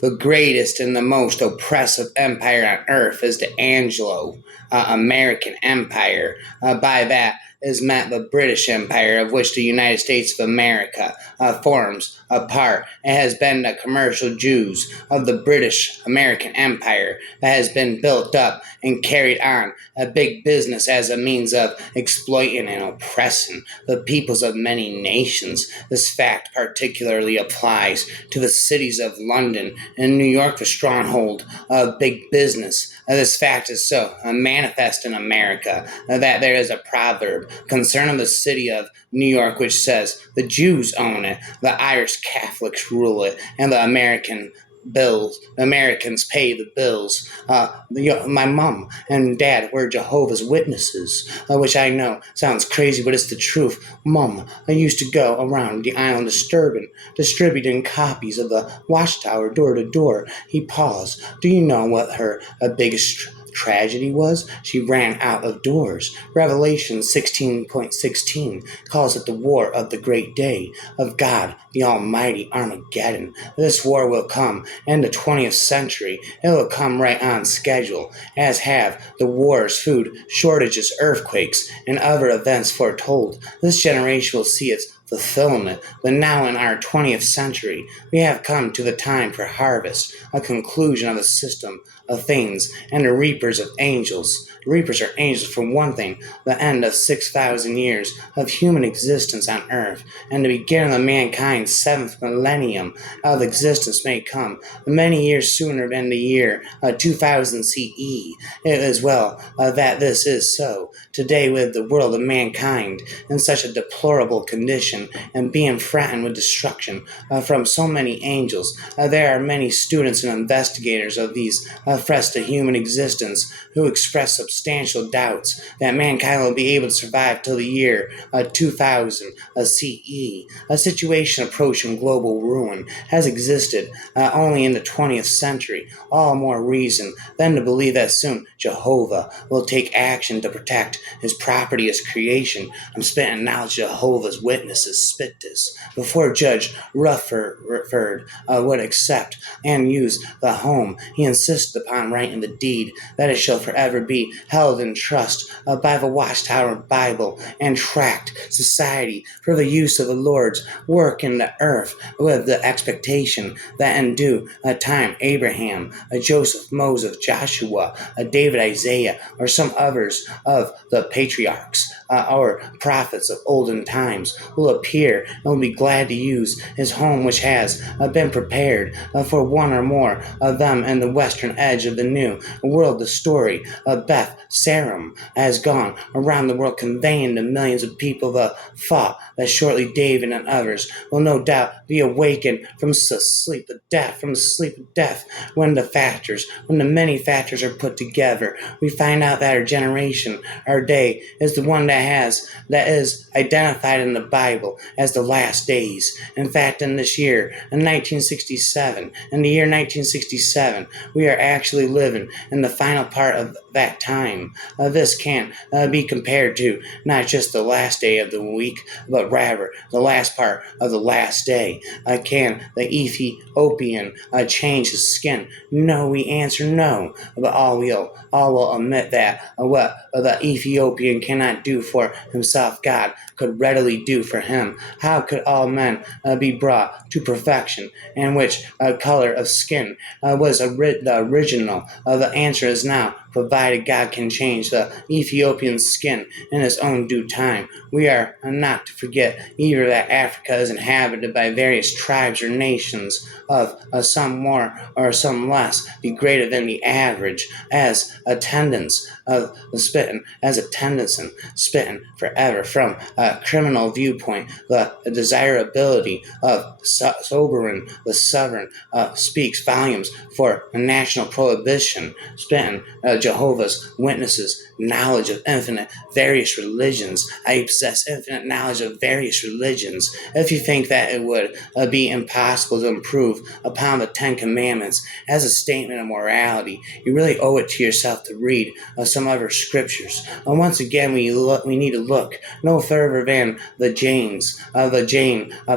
The greatest and the most oppressive empire on earth is the Anglo American Empire. By that is meant the British Empire, of which the United States of America forms a part. It has been the commercial Jews of the British American Empire that has been built up and carried on a big business as a means of exploiting and oppressing the peoples of many nations. This fact particularly applies to the cities of London and New York, the stronghold of big business. This fact is so manifest in America that there is a proverb concerning the city of New York which says, "The Jews own it, the Irish Catholics rule it, and the Americans pay the bills." My mom and dad were Jehovah's Witnesses, which I know sounds crazy, but it's the truth. Mom, I used to go around the island distributing copies of the Watchtower door to door. He paused. Do you know what her biggest tragedy was? She ran out of doors. Revelation 16:16 calls it the war of the great day of God, the Almighty Armageddon. This war will come in the 20th century. It will come right on schedule, as have the wars, food shortages, earthquakes, and other events foretold. This generation will see its fulfillment. But now in our 20th century, we have come to the time for harvest, a conclusion of the system of things, and the reapers of angels. Reapers are angels, for one thing, the end of 6,000 years of human existence on earth, and the beginning of mankind's seventh millennium of existence may come many years sooner than the year 2000 CE. It is well that this is so. Today, with the world of mankind in such a deplorable condition and being threatened with destruction from so many angels, there are many students and investigators of these threats to human existence who express substantial doubts that mankind will be able to survive till the year 2000 CE. A situation approaching global ruin has existed only in the 20th century, all more reason than to believe that soon Jehovah will take action to protect his property as creation. I'm spitting now Jehovah's Witnesses spit this before Judge Rutherford would accept and use the home. He insisted upon writing the deed that it shall forever be held in trust by the Watchtower Bible and Tract Society for the use of the Lord's work in the earth, with the expectation that in due time Abraham, Joseph, Moses, Joshua, David, Isaiah, or some others of the patriarchs or prophets of olden times will appear and will be glad to use his home, which has been prepared for one or more of them in the western edge of the new world. The story of Beth Sarum has gone around the world, conveying to millions of people the thought that shortly David and others will no doubt be awakened from the sleep of death, when the many factors are put together. We find out that our generation, our day, is the one that is identified in the Bible as the last days. In fact, in the year 1967, we are actually living in the final part of that time. This can be compared to not just the last day of the week, but rather the last part of the last day. Can the Ethiopian change his skin? No, we answer no. But all will admit that what the Ethiopian cannot do for himself, God could readily do for him. How could all men be brought to perfection, and which color of skin was the original? The answer is now, provided God can change the Ethiopian skin in his own due time. We are not to forget either that Africa is inhabited by various tribes or nations of some more or some less degraded than the average, as attendance of the spitting forever from a criminal viewpoint. The desirability of sobering the sovereign speaks volumes for a national prohibition. Spitting Jehovah's Witnesses knowledge of infinite various religions. I possess infinite knowledge of various religions. If you think that it would be impossible to improve upon the Ten Commandments as a statement of morality, you really owe it to yourself to read some other scriptures. Once again, we need to look no further than the Jain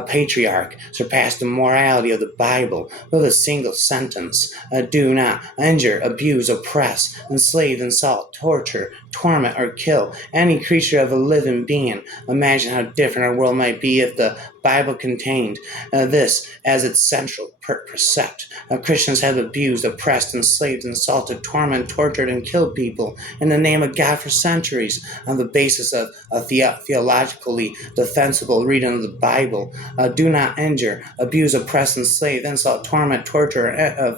patriarch surpassed the morality of the Bible with a single sentence: do not injure, abuse, oppress, enslave, insult, torture, torment, or kill any creature of a living being. Imagine how different our world might be if the Bible contained this as its central precept. Christians have abused, oppressed, enslaved, insulted, tormented, tortured, and killed people in the name of God for centuries on the basis of a theologically defensible reading of the Bible. Do not injure, abuse, oppress, enslave, insult, torment, torture,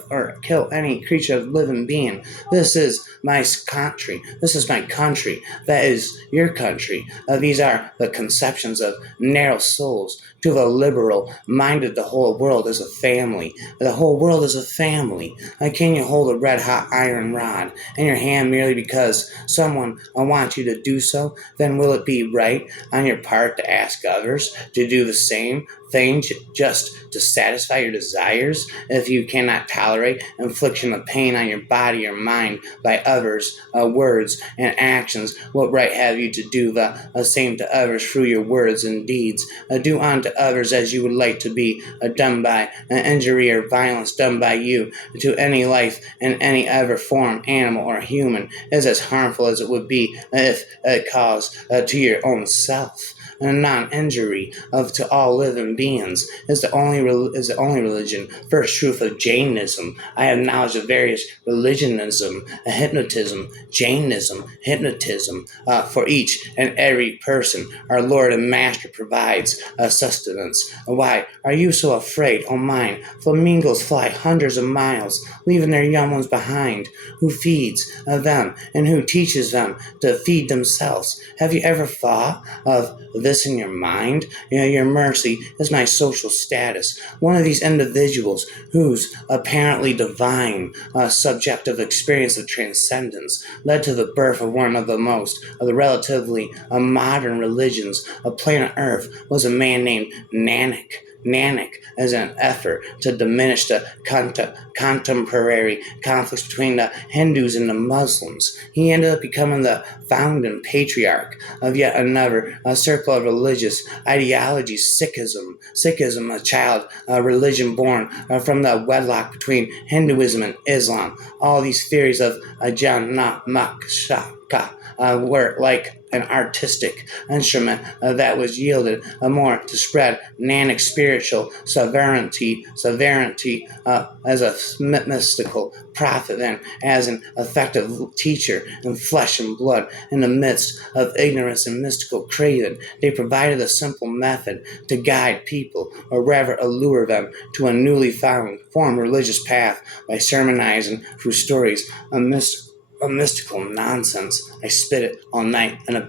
or kill any creature of living being. This is my country. This is my country. That is your country. These are the conceptions of narrow souls. To the liberal minded, the whole world is a family. The whole world is a family. Can you hold a red hot iron rod in your hand merely because someone wants you to do so? Then will it be right on your part to ask others to do the same thing just to satisfy your desires? If you cannot tolerate infliction of pain on your body or mind by others' words and actions, what right have you to do the same to others through your words and deeds? Do unto others as you would like to be done by. Injury or violence done by you to any life in any other form, animal or human, is as harmful as it would be if it caused to your own self. Non-injury to all living beings is the only religion. First truth of Jainism. I have knowledge of various religionism, hypnotism, Jainism, hypnotism. For each and every person, our Lord and Master provides sustenance. Why are you so afraid? Oh mine, flamingos fly hundreds of miles, leaving their young ones behind. Who feeds them and who teaches them to feed themselves? Have you ever thought of this in your mind? Your mercy is my social status. One of these individuals whose apparently divine subjective experience of transcendence led to the birth of one of the most of the relatively modern religions of planet Earth was a man named Nanak. Nanak, as an effort to diminish the contemporary conflicts between the Hindus and the Muslims. He ended up becoming the founding patriarch of yet another circle of religious ideologies, Sikhism. Sikhism, a child religion born from the wedlock between Hinduism and Islam. All these theories of Janamashaka were like an artistic instrument that was yielded more to spread Nanak's spiritual sovereignty as a mystical prophet than as an effective teacher in flesh and blood. In the midst of ignorance and mystical craving, they provided a simple method to guide people, or rather allure them to a newly formed religious path by sermonizing through stories of mystical nonsense. I spit it all night in a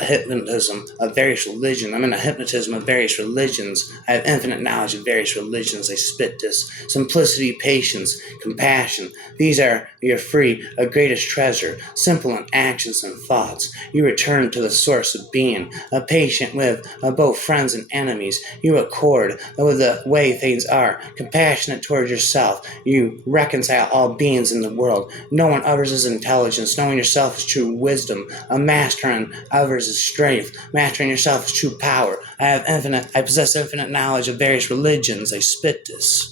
hypnotism of various religions. I'm in a hypnotism of various religions. I have infinite knowledge of various religions. I spit this. Simplicity, patience, compassion. These are your free, greatest treasure. Simple in actions and thoughts. You return to the source of being. Patient with both friends and enemies. You accord with the way things are. Compassionate towards yourself. You reconcile all beings in the world. Knowing others is intelligence. Knowing yourself is true wisdom. Mastering others is strength. Mastering yourself is true power. I possess infinite knowledge of various religions. I spit this.